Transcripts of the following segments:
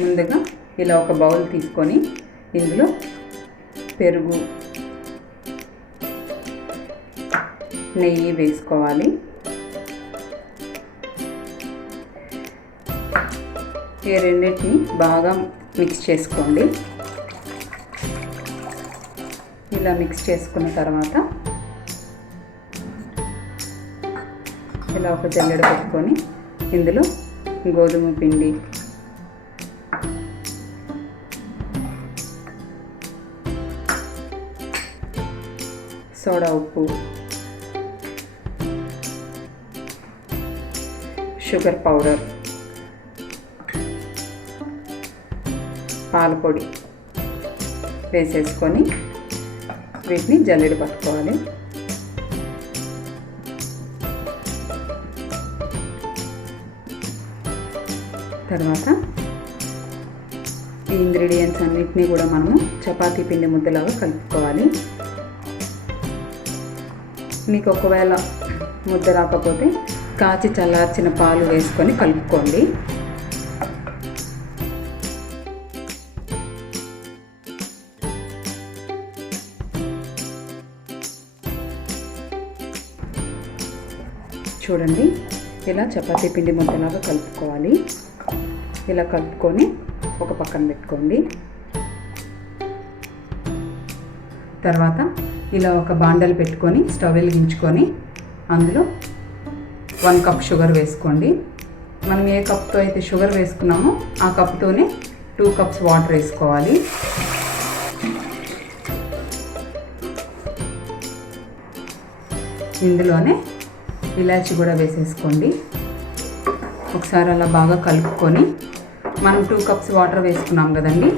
ముందుగా ఇలా ఒక బౌల్ తీసుకొని ఇందులో పెరుగు, నెయ్యి వేసుకోవాలి. ఈ రెండింటిని బాగా మిక్స్ చేసుకోండి. ఇలా మిక్స్ చేసుకున్న తర్వాత ఇలా ఒక జల్లెడ పెట్టుకొని ఇందులో గోధుమ పిండి, సోడా ఉప్పు, షుగర్ పౌడర్, పాల పొడి వేసేసుకొని వీటిని జల్లెడ పట్టుకోవాలి. తర్వాత ఈ ఇంగ్రీడియంట్స్ అన్నిటినీ కూడా మనము చపాతీ పిండి ముద్దలాగా కలుపుకోవాలి. మీకు ఒకవేళ ముద్ద రాకపోతే కాచి చల్లార్చిన పాలు వేసుకొని కలుపుకోండి. చూడండి, ఇలా చపాతీ పిండి ముద్దలాగా కలుపుకోవాలి. ఇలా కలుపుకొని ఒక పక్కన పెట్టుకోండి. తర్వాత ఇలా ఒక బాండలు పెట్టుకొని స్టవ్ వెలిగించుకొని అందులో 1 కప్ షుగర్ వేసుకోండి. మనం ఏ కప్తో అయితే షుగర్ వేసుకున్నామో ఆ కప్తోనే 2 కప్స్ వాటర్ వేసుకోవాలి. ఇందులోనే ఇలాచి కూడా వేసేసుకోండి. ఒకసారి అలా బాగా కలుపుకొని మనం 2 కప్స్ వాటర్ వేసుకున్నాం కదండి,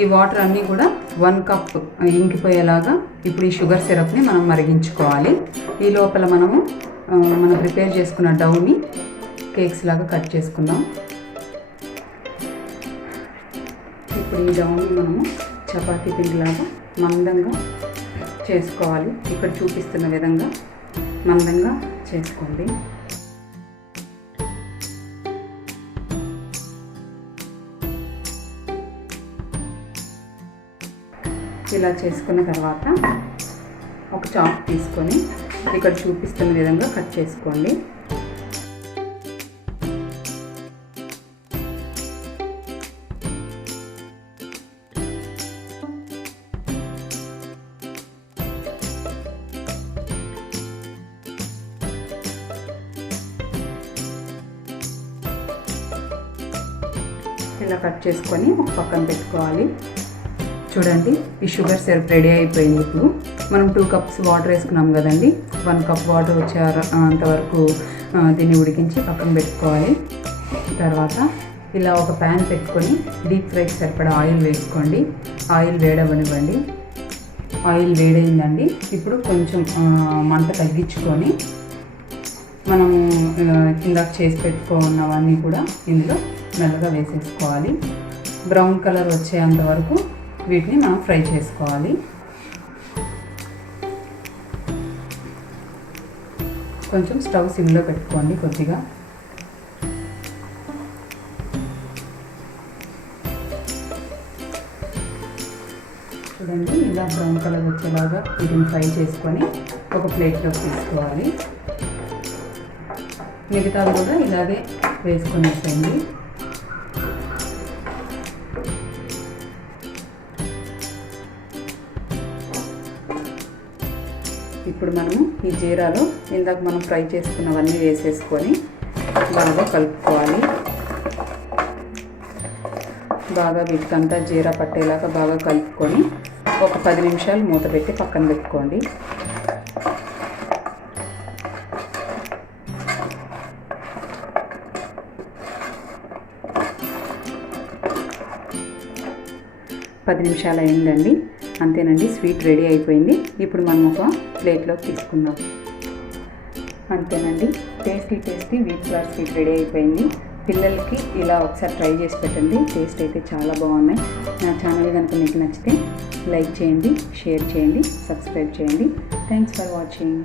ఈ వాటర్ అన్నీ కూడా 1 కప్ ఇంకిపోయేలాగా ఇప్పుడు ఈ షుగర్ సిరప్ని మనం మరిగించుకోవాలి. ఈ లోపల మనం ప్రిపేర్ చేసుకున్న డౌని కేక్స్ లాగా కట్ చేసుకుందాం. ఇప్పుడు ఈ డౌని మనము చపాతీ పిండిలాగా మందంగా చేసుకోవాలి. ఇక్కడ చూపిస్తున్న విధంగా మందంగా చేసుకోండి. ఇలా చేసుకున్న తర్వాత ఒక చాక్ తీసుకొని ఇక్కడ చూపిస్తున్న విధంగా కట్ చేసుకోండి. ఇలా కట్ చేసుకొని ఒక పక్కన పెట్టుకోవాలి. చూడండి, ఈ షుగర్ సిరప్ రెడీ అయిపోయింది. ఇప్పుడు మనం 2 కప్స్ వాటర్ వేసుకున్నాం కదండి, 1 కప్ వాటర్ వచ్చే అంతవరకు దీన్ని ఉడికించి పక్కన పెట్టుకోవాలి. తర్వాత ఇలా ఒక ప్యాన్ పెట్టుకొని డీప్ ఫ్రైకి సరిపడా ఆయిల్ వేసుకోండి. ఆయిల్ వేడవనివ్వండి. ఆయిల్ వేడైందండి. ఇప్పుడు కొంచెం మంట తగ్గించుకొని మనము ఇందాక చేసి పెట్టుకున్నవన్నీ కూడా ఇందులో మెల్లగా వేసేసుకోవాలి. బ్రౌన్ కలర్ వచ్చేంత వరకు వీటిని మనం ఫ్రై చేసుకోవాలి. కొంచెం స్టవ్ సిమ్లో పెట్టుకోండి కొద్దిగా. చూడండి, ఇలా బ్రౌన్ కలర్ వచ్చేలాగా వీటిని ఫ్రై చేసుకొని ఒక ప్లేట్లోకి తీసుకోవాలి. మిగతాది కూడా ఇలాగే వేసుకొనేసేయండి. ఇప్పుడు మనము ఈ జీరాలో ఇందాక మనం ఫ్రై చేసుకున్నవన్నీ వేసేసుకొని బాగా కలుపుకోవాలి. బాగా వీటికంతా జీరా పట్టేలాగా బాగా కలుపుకొని ఒక 10 నిమిషాలు మూత పెట్టి పక్కన పెట్టుకోండి. పది నిమిషాలు అయిందండి. అంతేనండి, స్వీట్ రెడీ అయిపోయింది. ఇప్పుడు మనం ఒక ప్లేట్లోకి తీసుకుందాం. అంతేనండి, tasty wheat flower sweet ready అయిపోయింది. పిల్లలకి ఇలా ఒకసారి ట్రై చేసి పెట్టండి. టేస్ట్ అయితే చాలా బాగున్నాయి. నా ఛానల్ కనుక మీకు నచ్చితే లైక్ చేయండి, షేర్ చేయండి, సబ్స్క్రైబ్ చేయండి. Thanks for watching.